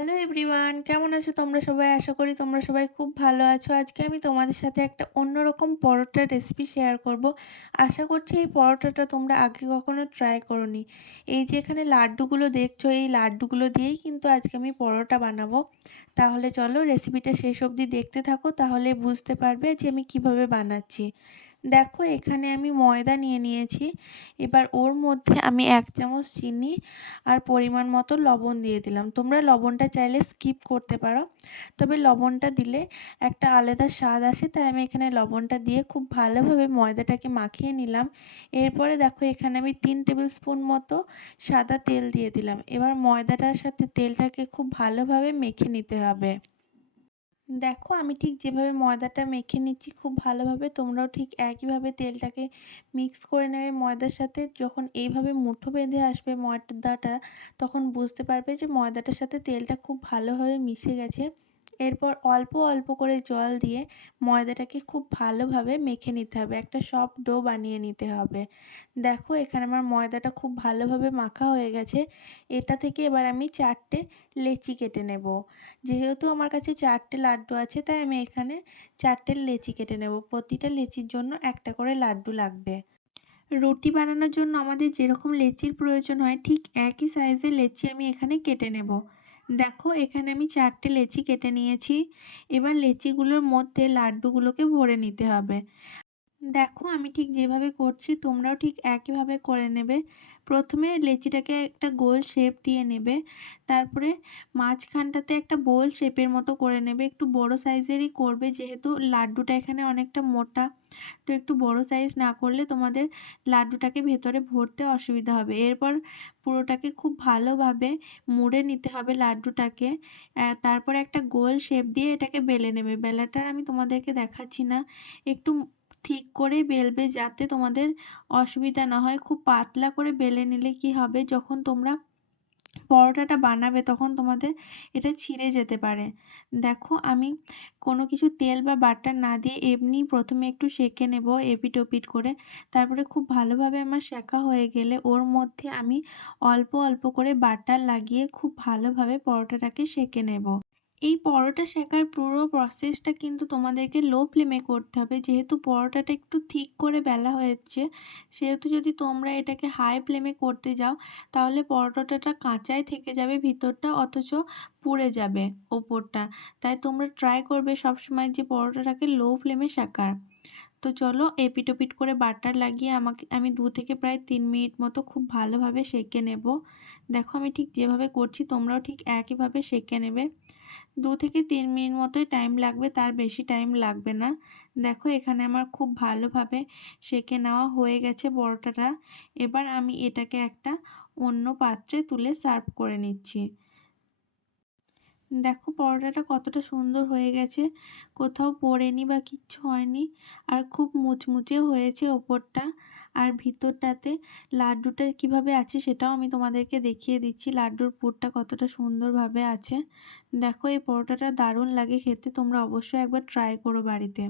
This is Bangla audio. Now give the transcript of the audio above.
হ্যালো এভরিওয়ান, কেমন আছো তোমরা সবাই? আশা করি তোমরা সবাই খুব ভালো আছো। আজকে আমি তোমাদের সাথে একটা অন্যরকম পরোটার রেসিপি শেয়ার করব। আশা করছি এই পরোটাটা তোমরা আগে কখনো ট্রাই করোনি। এই যে এখানে লাড্ডুগুলো দেখছো, এই লাড্ডুগুলো দিয়েই কিন্তু আজকে আমি পরোটা বানাবো। তাহলে চলো রেসিপিটা শেষ অবধি দেখতে থাকো, তাহলে বুঝতে পারবে যে আমি কিভাবে বানাচ্ছি। দেখো এখানে আমি ময়দা নিয়ে নিয়েছি। এবার ওর মধ্যে আমি ১ চামচ চিনি আর পরিমাণ মতো লবণ দিয়ে দিলাম। তোমরা লবণটা চাইলে স্কিপ করতে পারো। তবে লবণটা দিলে একটা আলাদা স্বাদ আসে, তাই আমি এখানে লবণটা দিয়ে খুব ভালোভাবে ময়দাটাকে মাখিয়ে নিলাম। এরপরে দেখো এখানে আমি ৩ টেবিল স্পুন মতো সাদা তেল দিয়ে দিলাম। এবার ময়দাটার সাথে তেলটাকে খুব ভালোভাবে মেখে নিতে হবে। দেখো আমি ঠিক যেভাবে ময়দাটা মেখে নিচ্ছি খুব ভালোভাবে, তোমরাও ঠিক একইভাবে তেলটাকে মিক্স করে নেবে ময়দার সাথে। যখন এইভাবে মুঠো বেঁধে আসবে ময়দাটা, তখন বুঝতে পারবে যে ময়দাটার সাথে তেলটা খুব ভালোভাবে মিশে গেছে। এরপর অল্প অল্প করে জল দিয়ে ময়দাটাকে খুব ভালোভাবে মেখে নিতে হবে, একটা সফট ডো বানিয়ে নিতে হবে। দেখো এখানে আমার ময়দাটা খুব ভালোভাবে মাখা হয়ে গেছে। এটা থেকে এবার আমি 4টে লেচি কেটে নেব। যেহেতু আমার কাছে 4টে লাড্ডু আছে, তাই আমি এখানে 4টে লেচি কেটে নেব। প্রতিটা লেচির জন্য একটা করে লাড্ডু লাগবে। রুটি বানানোর জন্য আমাদের যেরকম লেচির প্রয়োজন হয়, ঠিক একই সাইজের লেচি আমি এখানে কেটে নেব। দেখো এখানে আমি 4টে লেচি কেটে নিয়েছি। এবার লেচিগুলোর মধ্যে লাড্ডুগুলোকে ভরে নিতে হবে। দেখো আমি ঠিক যেভাবে করছি তোমরাও ঠিক একইভাবে করে নেবে। প্রথমে লেচিটাকে একটা গোল শেপ দিয়ে নেবে, তারপরে মাঝখানটাতে একটা বোল শেপের মতো করে নেবে। একটু বড় সাইজেরই করবে, যেহেতু লাড্ডুটা এখানে অনেকটা মোটা, তো একটু বড় সাইজ না করলে তোমাদের লাড্ডুটাকে ভেতরে ভরতে অসুবিধা হবে। এরপর পুরোটাকে খুব ভালোভাবে মুড়ে নিতে হবে লাড্ডুটাকে। তারপরে একটা গোল শেপ দিয়ে এটাকে বেলে নেবে। বেলাটা আমি তোমাদেরকে দেখাচ্ছি না, একটু ঠিক করে বেলবে যাতে তোমাদের অসুবিধা না হয়। খুব পাতলা করে বেলে নিলে কি হবে, যখন তোমরা পরোটাটা বানাবে তখন তোমাদের এটা ছিঁড়ে যেতে পারে। দেখো আমি কোনো কিছু তেল বা বাটার না দিয়ে এমনি প্রথমে একটু সেঁকে নেব এপিট ওপিট করে। তারপরে খুব ভালোভাবে আমার সেঁকা হয়ে গেলে ওর মধ্যে আমি অল্প অল্প করে বাটার লাগিয়ে খুব ভালোভাবে পরোটাটাকে সেঁকে নেব। এই পরোটা সেঁকার পুরো প্রসেসটা কিন্তু তোমাদেরকে লো ফ্লেমে করতে হবে, যেহেতু পরোটাটা একটু থিক করে বেলা হয়েছে। সেহেতু যদি তোমরা এটাকে হাই ফ্লেমে করতে যাও, তাহলে পরোটাটা কাঁচাই থেকে যাবে ভিতরটা, অথচ পুড়ে যাবে ওপরটা। তাই তোমরা ট্রাই করবে সবসময় যে পরোটাটাকে লো ফ্লেমে সেঁকার। তো চলো এপিট ওপিট করে বাটার লাগিয়ে আমি 2 থেকে প্রায় 3 মিনিট মতো খুব ভালোভাবে সেঁকে নেব। দেখো আমি ঠিক যেভাবে করছি তোমরাও ঠিক একইভাবে সেঁকে নেবে। 2 থেকে 3 মিনিট মতোই টাইম লাগবে, তার বেশি টাইম লাগবে না। দেখো এখানে আমার খুব ভালোভাবে সেঁকে নেওয়া হয়ে গেছে পরোটাটা। এবার আমি এটাকে একটা অন্য পাত্রে তুলে সার্ভ করে নিচ্ছি। দেখো পরোটাটা কতটা সুন্দর হয়ে গেছে, কোথাও পড়েনি বা কিচ্ছু হয়নি। আর খুব মুচমুচেও হয়েছে ওপরটা। আর ভিতরটাতে লাড্ডুটা কিভাবে আছে সেটাও আমি তোমাদেরকে দেখিয়ে দিচ্ছি, লাড্ডুর পুরটা কতটা সুন্দরভাবে আছে। দেখো এই পরোটাটা দারুণ লাগে খেতে, তোমরা অবশ্যই একবার ট্রাই করো বাড়িতে।